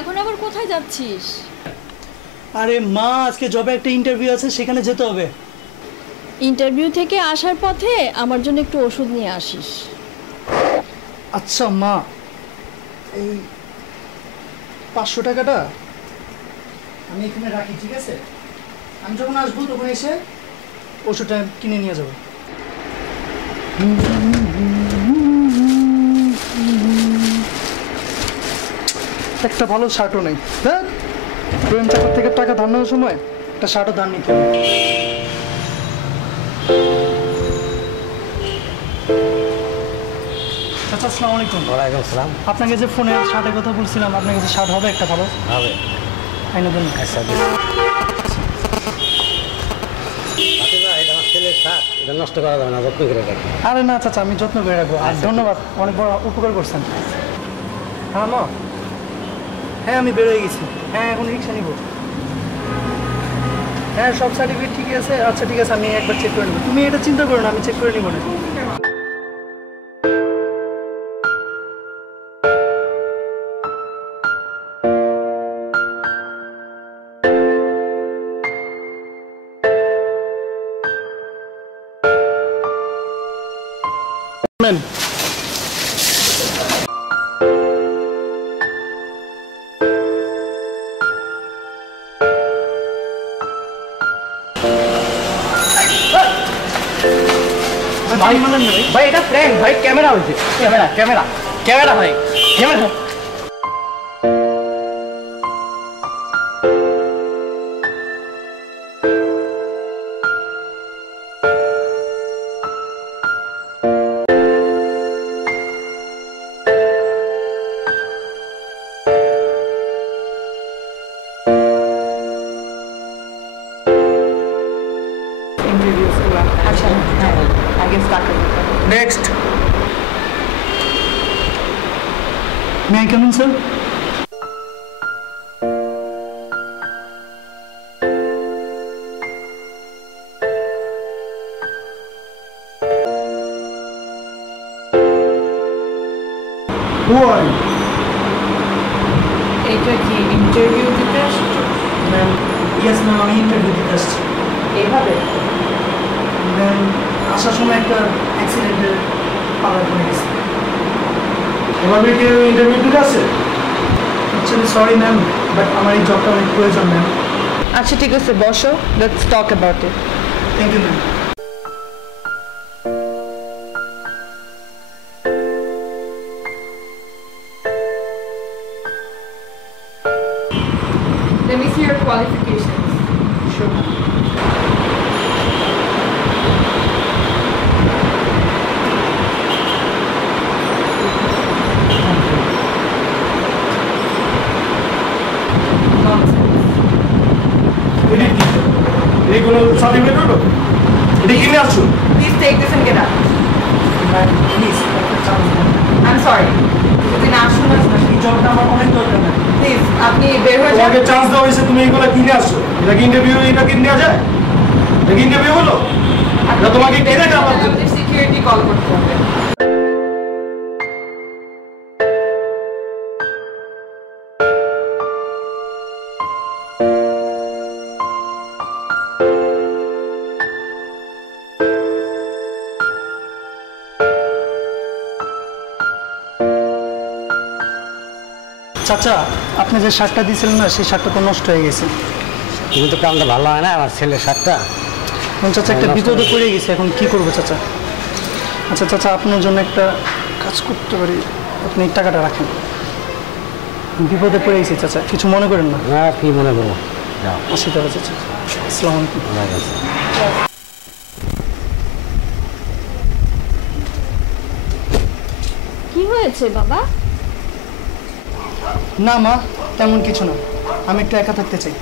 এখন আবার কোথায় যাচ্ছিস? আরে মা, আজকে জবে একটা ইন্টারভিউ আছে, সেখানে যেতে হবে। ইন্টারভিউ থেকে আসার পথে আমার জন্য একটু ওষুধ নিয়ে আসিস। আচ্ছা মা, এই 500 টাকাটা আমি এখানে রাখি, ঠিক আছে? আমি যখন আসবো তখন এসে ওষুধটা কিনে নিয়ে যাবো। একটা ভালো শার্টও নেই। হ্যাঁ, প্রেম চাকর থেকে টাকা ধার নেওয়ার সময় একটা শার্টও ধার নিতে হবে। আচ্ছা, আসসালামু আলাইকুম। ওয়ালাইকুম আসসালাম। আপনাকে যে ফোনে শার্টের কথা বলছিলাম, আপনার কাছে শার্ট হবে একটা ভালো? হবে। আইনে দেন। আচ্ছা, এটা আমার ছেলের শার্ট, এটা নষ্ট করা যাবে না, যত্ন করে রাখি। আরে না চাচা, আমি যত্ন করে রাখবো। আর ধন্যবাদ, অনেক বড় উপকার করছেন। হ্যাঁ মা, হ্যাঁ আমি বেরোয় গেছি। হ্যাঁ, এখন রিক্সা নিব। হ্যাঁ, সব সার্টিফিকেট ঠিক আছে। আচ্ছা ঠিক আছে, আমি একবার চেক করে নেবো। তুমি এটা চিন্তা করো না, আমি চেক করে নিব না। ভাই এটা ফ্রেন্ড, ভাই ক্যামেরা হয়েছে। ক্যামেরা ক্যামেরা ক্যামেরা ভাই, camera. Next. May I come in, sir? Who are you? এটা কি ইন্টারভিউ দিতে আসছো? Ma'am, yes ma'am, আমি ইন্টারভিউ দিতে আসছি। এইভাবে? Ma'am, আসার সময় একটা অ্যাক্সিডেন্টে পাওয়ার পড়ে গেছে। এভাবে কি ইন্টারভিউ দিতে আসে? অ্যাকচুয়ালি সরি ম্যাম, বাট আমার এই জবটা অনেক প্রয়োজন ম্যাম। আচ্ছা ঠিক আছে, বসো, let's talk about it. Thank you ma'am. Let me see your qualifications. Sure ma'am. এইগুলো সার্টিফিকেট হলো? এটা কিনে আসছো? Please take this and get out. Ma'am, please, একটা chance দেন। I'm sorry. যদি না শোনো, এই জবটা আমার অনেক দরকার ম্যাম। প্লিজ আপনি বের হয়ে যান। তোমাকে চান্স দেওয়া হয়েছে, তুমি এইগুলো কিনে আসছো। এটা কি ইন্টারভিউ? এটা কি নেওয়া যায়? এটা কি ইন্টারভিউ হলো? এটা তোমাকে কিনে দেওয়া হবে। আমাদের সিকিউরিটি কল করতে হবে। চাচা, আপনি যে শার্টটা দিয়েছিলেন না, সেই শার্টটা তো নষ্ট হয়ে গেছে। কিন্তু তো কামটা ভালো হয় না, আমার ছেলের শার্টটা। এখন চাচা একটা বিপদে পড়ে গেছে, এখন কি করবো চাচা? আচ্ছা চাচা, আপনার জন্য একটা কাজ করতে পারি, আপনি এই টাকাটা রাখেন। বিপদে পড়ে গেছি চাচা, কিছু মনে করেন না। না, কি মনে করবো, যাও। 80 টাকা চাচা। আসসালামু আলাইকুম। ওয়ালাইকুম আসসালাম। কি হয়েছে বাবা? না মা, তেমন কিছু না, আমি একটু একা থাকতে চাই।